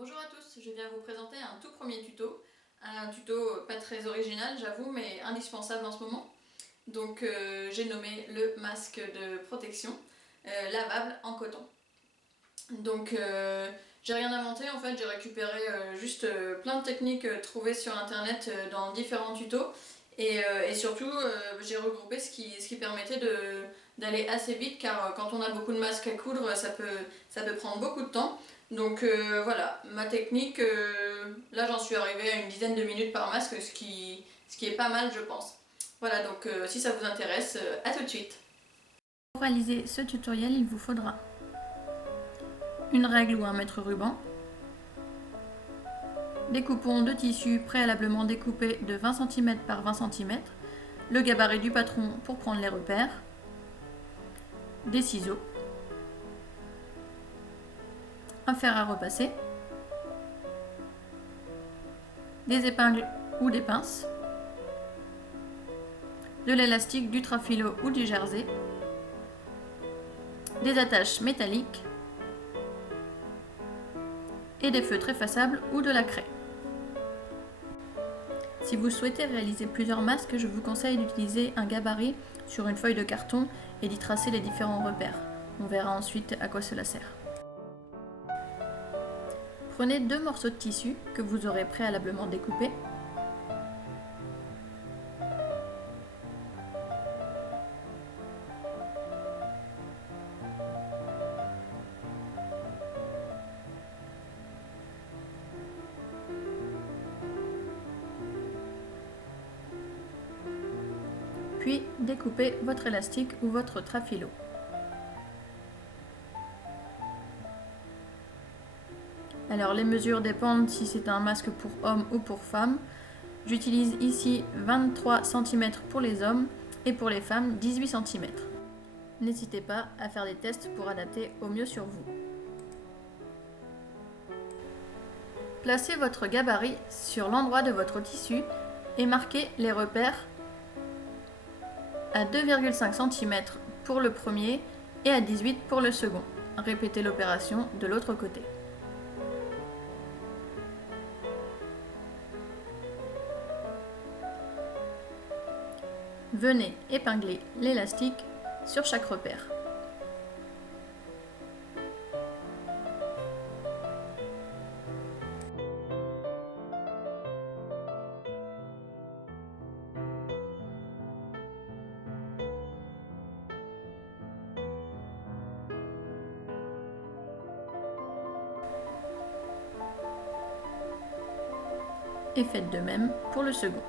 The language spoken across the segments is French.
Bonjour à tous, je viens vous présenter un tout premier tuto. Un tuto pas très original j'avoue, mais indispensable en ce moment. Donc j'ai nommé le masque de protection lavable en coton. Donc j'ai rien inventé en fait, j'ai récupéré juste plein de techniques trouvées sur internet dans différents tutos. Et surtout j'ai regroupé ce qui permettait d'aller assez vite, car quand on a beaucoup de masques à coudre ça peut prendre beaucoup de temps. Donc voilà, ma technique, là j'en suis arrivée à une dizaine de minutes par masque, ce qui est pas mal je pense. Voilà, donc si ça vous intéresse, à tout de suite. Pour réaliser ce tutoriel, il vous faudra une règle ou un mètre ruban, des coupons de tissu préalablement découpés de 20 cm par 20 cm, le gabarit du patron pour prendre les repères, des ciseaux, un fer à repasser, des épingles ou des pinces, de l'élastique, du trafilo ou du jersey, des attaches métalliques et des feutres effaçables ou de la craie. Si vous souhaitez réaliser plusieurs masques, je vous conseille d'utiliser un gabarit sur une feuille de carton et d'y tracer les différents repères. On verra ensuite à quoi cela sert. Prenez 2 morceaux de tissu que vous aurez préalablement découpés. Puis découpez votre élastique ou votre trafilo. Alors les mesures dépendent si c'est un masque pour homme ou pour femme. J'utilise ici 23 cm pour les hommes et pour les femmes 18 cm. N'hésitez pas à faire des tests pour adapter au mieux sur vous. Placez votre gabarit sur l'endroit de votre tissu et marquez les repères à 2,5 cm pour le premier et à 18 pour le second. Répétez l'opération de l'autre côté. Venez épingler l'élastique sur chaque repère. Et faites de même pour le second.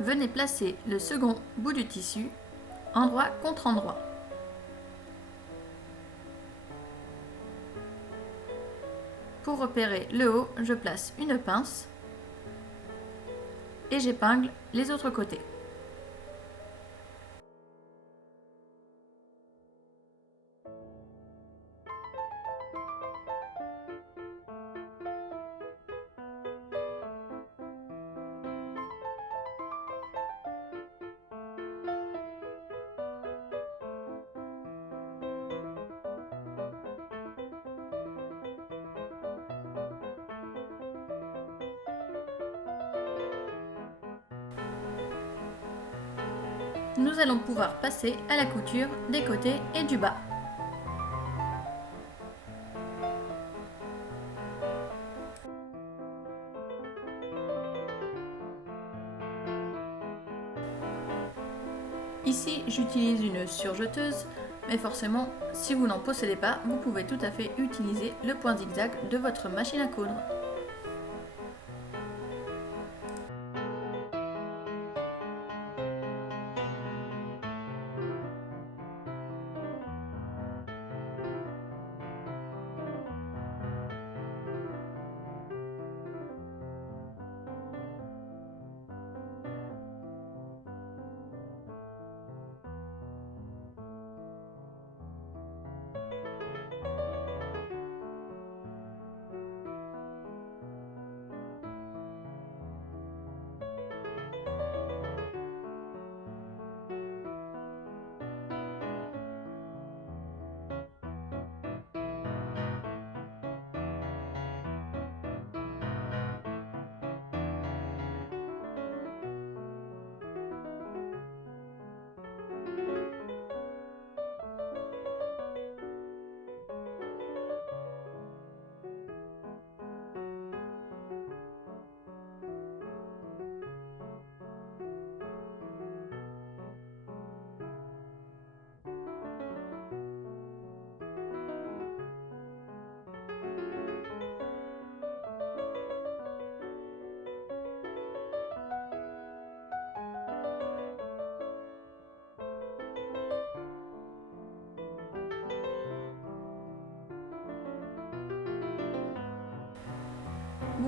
Venez placer le second bout du tissu endroit contre endroit. Pour repérer le haut, je place une pince et j'épingle les autres côtés. Nous allons pouvoir passer à la couture des côtés et du bas. Ici, j'utilise une surjeteuse, mais forcément, si vous n'en possédez pas, vous pouvez tout à fait utiliser le point zigzag de votre machine à coudre.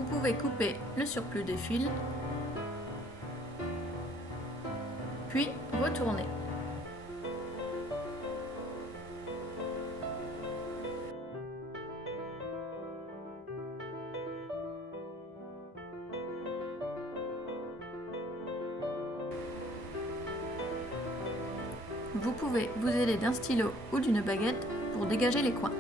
Vous pouvez couper le surplus de fil, puis retourner. Vous pouvez vous aider d'un stylo ou d'une baguette pour dégager les coins.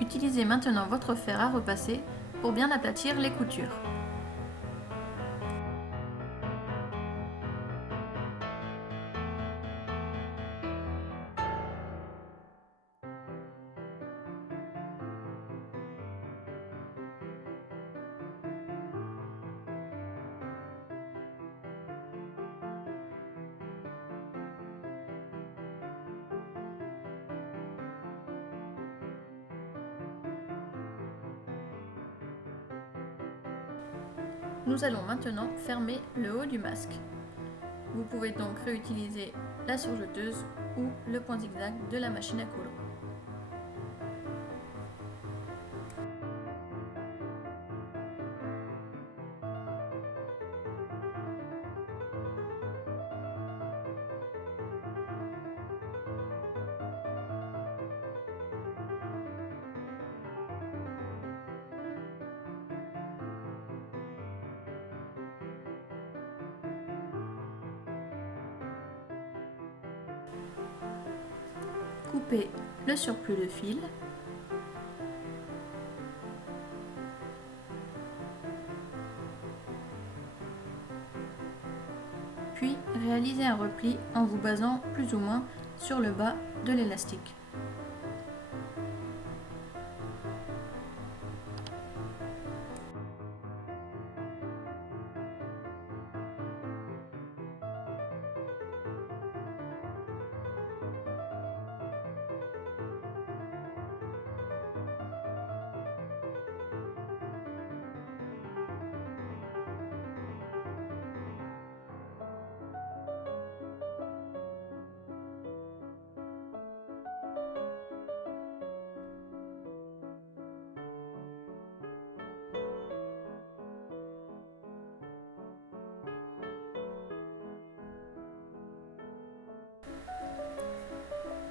Utilisez maintenant votre fer à repasser pour bien aplatir les coutures. Nous allons maintenant fermer le haut du masque. Vous pouvez donc réutiliser la surjeteuse ou le point zigzag de la machine à coudre. Coupez le surplus de fil. Puis réalisez un repli en vous basant plus ou moins sur le bas de l'élastique.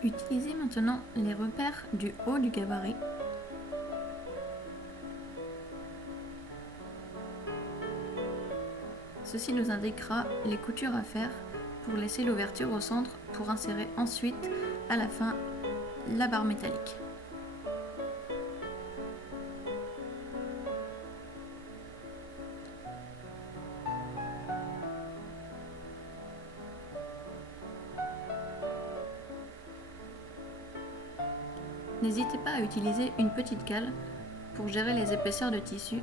Utilisez maintenant les repères du haut du gabarit. Ceci nous indiquera les coutures à faire pour laisser l'ouverture au centre pour insérer ensuite à la fin la barre métallique. N'hésitez pas à utiliser une petite cale pour gérer les épaisseurs de tissu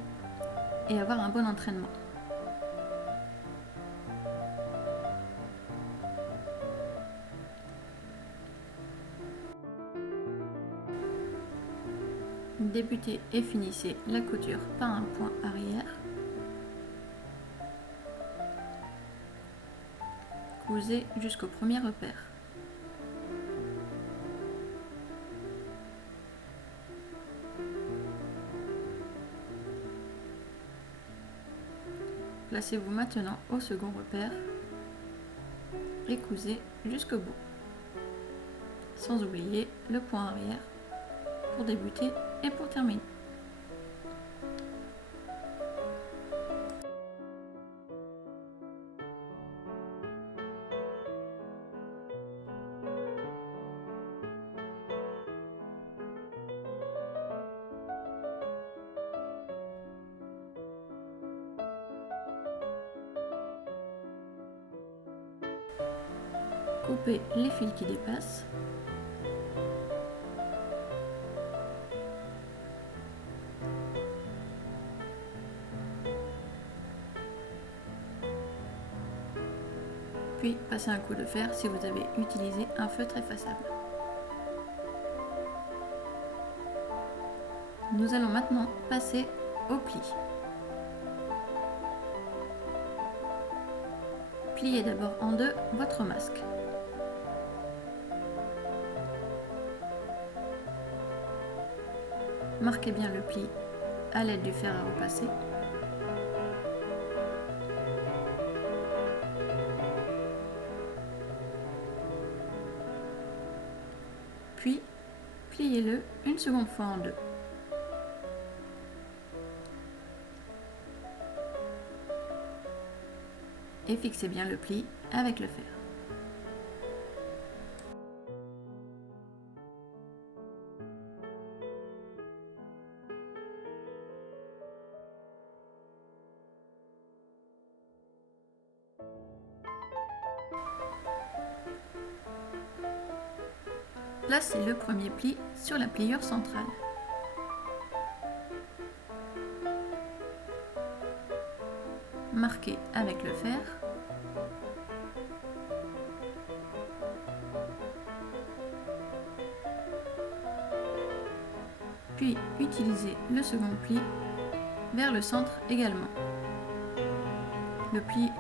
et avoir un bon entraînement. Débutez et finissez la couture par un point arrière. Cousez jusqu'au premier repère. Placez-vous maintenant au second repère et cousez jusqu'au bout, sans oublier le point arrière pour débuter et pour terminer. Coupez les fils qui dépassent. puis passez un coup de fer si vous avez utilisé un feutre effaçable. Nous allons maintenant passer au pli. Pliez d'abord en deux votre masque. Marquez bien le pli à l'aide du fer à repasser. Puis, pliez-le une seconde fois en deux. Et fixez bien le pli avec le fer. Placez le premier pli sur la pliure centrale. Marquez avec le fer. Puis utilisez le second pli vers le centre également. Le pli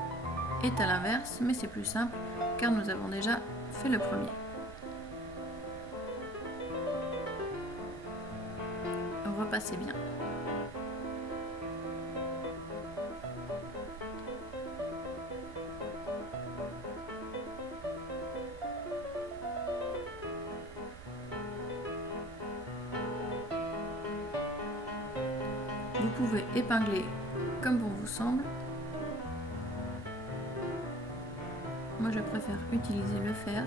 est à l'inverse, mais c'est plus simple car nous avons déjà fait le premier. Repassez bien. Vous pouvez épingler comme bon vous semble. Moi je préfère utiliser le fer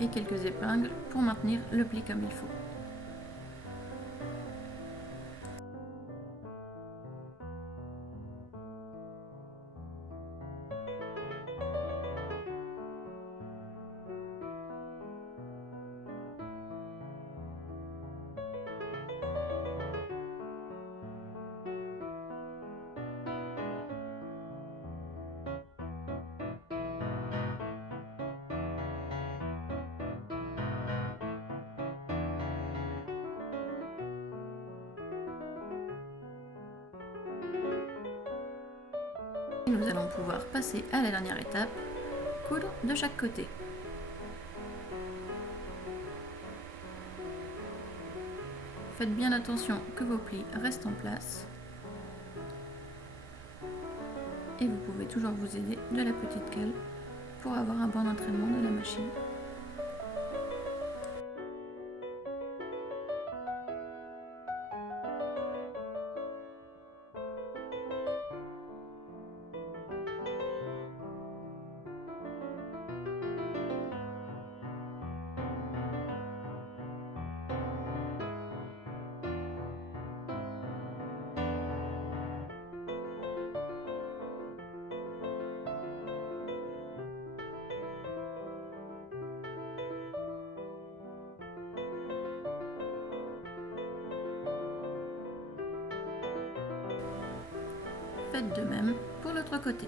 et quelques épingles pour maintenir le pli comme il faut. Nous allons pouvoir passer à la dernière étape, coudre de chaque côté. Faites bien attention que vos plis restent en place. Et vous pouvez toujours vous aider de la petite cale pour avoir un bon entraînement de la machine. Faites de même pour l'autre côté.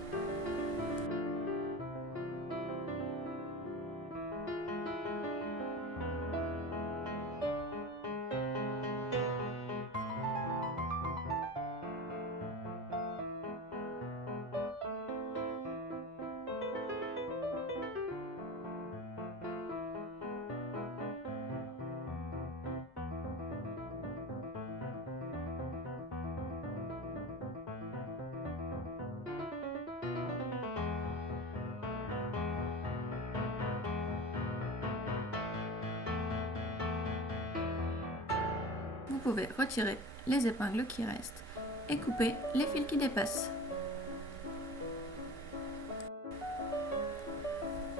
Vous pouvez retirer les épingles qui restent et couper les fils qui dépassent.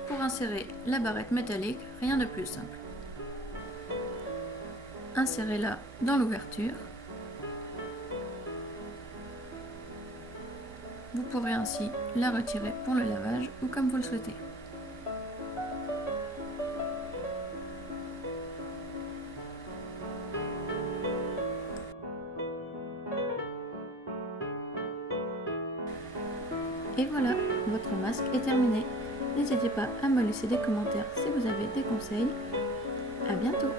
Pour insérer la barrette métallique, rien de plus simple. Insérez-la dans l'ouverture. Vous pourrez ainsi la retirer pour le lavage ou comme vous le souhaitez. Et voilà, votre masque est terminé. N'hésitez pas à me laisser des commentaires si vous avez des conseils. À bientôt!